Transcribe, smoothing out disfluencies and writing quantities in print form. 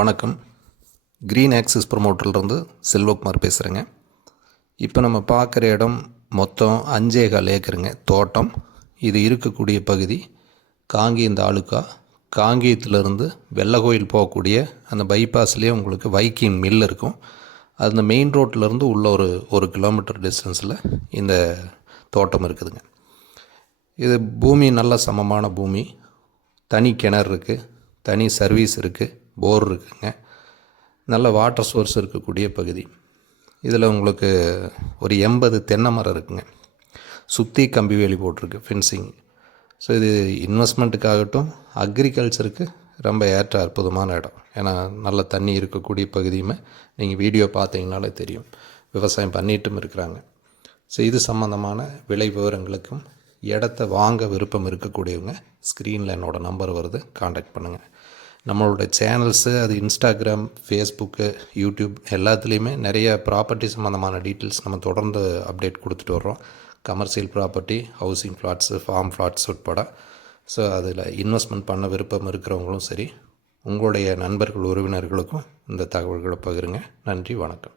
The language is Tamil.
வணக்கம். க்ரீன் ஆக்சிஸ் ப்ரொமோட்டர்லேருந்து செல்வகுமார் பேசுகிறேங்க. இப்போ நம்ம பார்க்குற இடம் மொத்தம் 5.25 ஏக்கருங்க தோட்டம். இது இருக்கக்கூடிய பகுதி காங்கேயம் தாலுக்கா. காங்கேயத்துலேருந்து வெள்ளகோயில் போகக்கூடிய அந்த பைபாஸ்லேயே உங்களுக்கு வைக்கிங் மில் இருக்கும். அந்த மெயின் ரோட்டிலேருந்து உள்ள ஒரு கிலோமீட்டர் டிஸ்டன்ஸில் இந்த தோட்டம் இருக்குதுங்க. இது பூமி நல்ல சமமான பூமி. தனி கிணறு இருக்குது, தனி சர்வீஸ் இருக்குது, போர் இருக்குங்க. நல்ல வாட்டர் சோர்ஸ் இருக்கக்கூடிய பகுதி. இதில் உங்களுக்கு ஒரு 80 தென்னை மரம் இருக்குங்க. சுற்றி கம்பி வேலி போட்டிருக்கு, ஃபென்சிங். ஸோ இது இன்வெஸ்ட்மெண்ட்டுக்காகட்டும் அக்ரிகல்ச்சருக்கு ரொம்ப ஏற்ற அற்புதமான இடம். ஏன்னா நல்ல தண்ணி இருக்கக்கூடிய பகுதியுமே நீங்கள் வீடியோ பார்த்தீங்கனாலே தெரியும். விவசாயம் பண்ணிட்டும் இருக்கிறாங்க. ஸோ இது சம்மந்தமான விலை விவரங்களுக்கும் இடத்த வாங்க விருப்பம் இருக்கக்கூடியவங்க ஸ்க்ரீனில் என்னோடய நம்பர் வருது, காண்டாக்ட் பண்ணுங்கள். நம்மளோட சேனல்ஸு அது இன்ஸ்டாகிராம், ஃபேஸ்புக்கு, யூடியூப் எல்லாத்துலேயுமே நிறைய ப்ராப்பர்ட்டி சம்மந்தமான டீட்டெயில்ஸ் நம்ம தொடர்ந்து அப்டேட் கொடுத்துட்டு வர்றோம். Commercial property, housing flats, farm flats உட்பட. ஸோ அதில் இன்வெஸ்ட்மெண்ட் பண்ண விருப்பம் இருக்கிறவங்களும் சரி, உங்களுடைய நண்பர்கள் உறவினர்களுக்கும் இந்த தகவல்களை பகிருங்க. நன்றி, வணக்கம்.